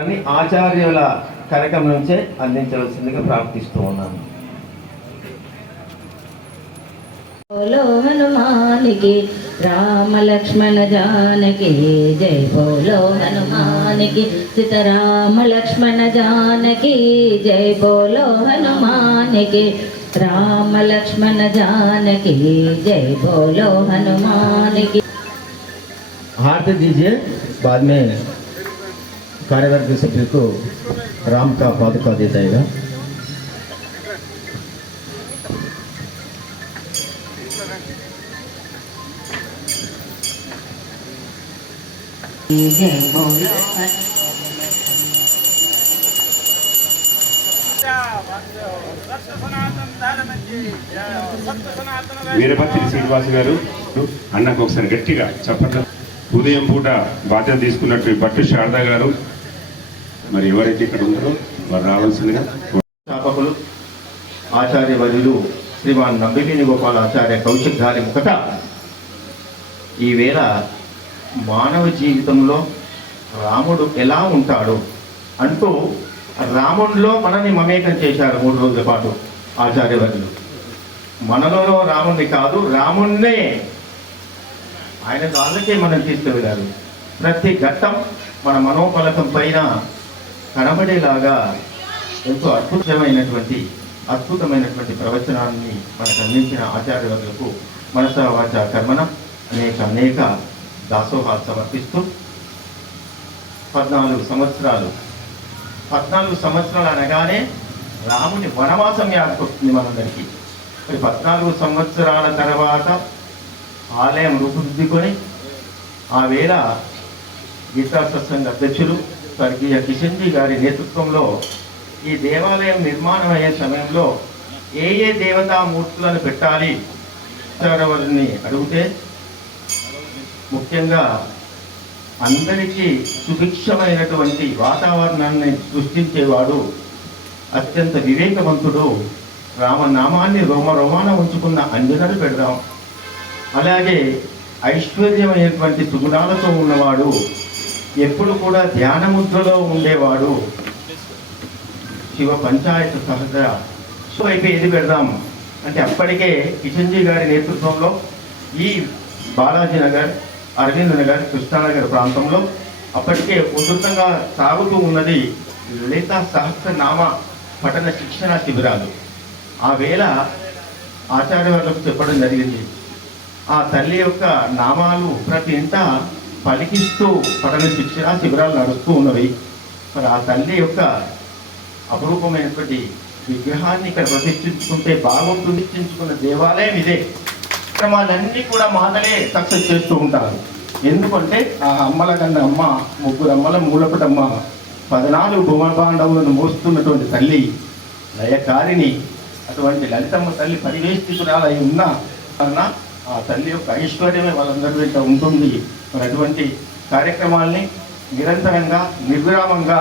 అని ఆచార్యుల కరకం నుంచే అందించవలసిందిగా ప్రార్థిస్తూ ఉన్నాను बोलो हनुमान की राम लक्ष्मण जानकी जय बोलो हनुमान की सीताराम लक्ष्मण जानकी जय बोलो हनुमान की राम लक्ष्मण जानकी जय बोलो हनुमान की हाथ दीजिए बाद में कार्यवर्ग सभ्य को राम का पादुका दे जाएगा जय बोलो వీరభద్రి శ్రీనివాస్ గారు అన్నకు ఒకసారి గట్టిగా చెప్పండి ఉదయం పూట బాధ్యత తీసుకున్నట్టు భట్టు శారద గారు మరి ఎవరైతే ఇక్కడ ఉన్నారో వారు రావాల్సిందిగా స్థాపకులు ఆచార్య వర్యులు శ్రీమాన్ నంబిలిని గోపాల ఆచార్య కౌశిక్ గారి ముఖట ఈవేళ మానవ జీవితంలో రాముడు ఎలా ఉంటాడు అంటూ రాముడిలో మనని మమేకం చేశారు మూడు రోజుల పాటు ఆచార్యవర్యులు మనలో రాముణ్ణి కాదు రాముణ్ణే. ఆయన దానికే మనం తీసుకువెళ్ళారు ప్రతి ఘట్టం మన మనోఫలకం పైన కనబడేలాగా ఎంతో అద్భుతమైనటువంటి అద్భుతమైనటువంటి ప్రవచనాన్ని మనకు అందించిన ఆచార్యులకు మనస వాచ కర్మణ అనేక అనేక దాసోహాలు సమర్పిస్తూ పద్నాలుగు సంవత్సరాలు. పద్నాలుగు సంవత్సరాలు అనగానే రాముని వనవాసం యాదకొస్తుంది మనందరికీ. మరి పద్నాలుగు సంవత్సరాల తర్వాత ఆలయం రూపుదిద్దుకొని ఆ వేళ గీతా సత్సంగ అధ్యక్షులు స్వర్గీయ కిషన్జీ గారి నేతృత్వంలో ఈ దేవాలయం నిర్మాణం అయ్యే సమయంలో ఏ ఏ దేవతామూర్తులను పెట్టాలి? వారిని అడిగితే ముఖ్యంగా అందరికీ సుభిక్షమైనటువంటి వాతావరణాన్ని సృష్టించేవాడు అత్యంత వివేకవంతుడు. రామనామాన్ని రోమ రోమాన ఉంచుకున్న అంజనలు పెడదాం. అలాగే ఐశ్వర్యమైనటువంటి సుగుణాలతో ఉన్నవాడు ఎప్పుడు కూడా ధ్యానముద్రలో ఉండేవాడు. శివ పంచాయత్ సహజ అయితే ఏది పెడదాం? అంటే అప్పటికే కిషన్జీ గారి నేతృత్వంలో ఈ బాలాజీ నగర్ అరవింద్ నగర్ కృష్ణానగర్ ప్రాంతంలో అప్పటికే ఉధృతంగా సాగుతూ ఉన్నది లలిత సహస్రనామ పఠన శిక్షణ శిబిరాలు. ఆ వేళ ఆచార్య వాళ్ళకు చెప్పడం జరిగింది. ఆ తల్లి యొక్క నామాలు ప్రతి ఇంట పలికిస్తూ పడని శిక్షణ శిబిరాలు నడుస్తూ ఉన్నవి. మరి ఆ తల్లి యొక్క అపురూపమైనటువంటి విగ్రహాన్ని ఇక్కడ ప్రతిష్ఠించుకుంటే బాగుంటుంది. ప్రతిష్ఠించుకున్న దేవాలయం ఇదే. కార్యక్రమాలన్నీ కూడా మాతలే సక్సెస్ చేస్తూ ఉంటారు. ఎందుకంటే ఆ అమ్మల కన్నా అమ్మ ముగ్గురు అమ్మల మూలపటమ్మ పద్నాలుగు భూమపాండవులను మోస్తున్నటువంటి తల్లి లయకారిణి అటువంటి లలితమ్మ తల్లి పరివేష్టితురాలై ఉన్న వలన ఆ తల్లి యొక్క ఐశ్వర్యమే వాళ్ళందరి వెంట ఉంటుంది. మరి అటువంటి కార్యక్రమాల్ని నిరంతరంగా నిర్విరామంగా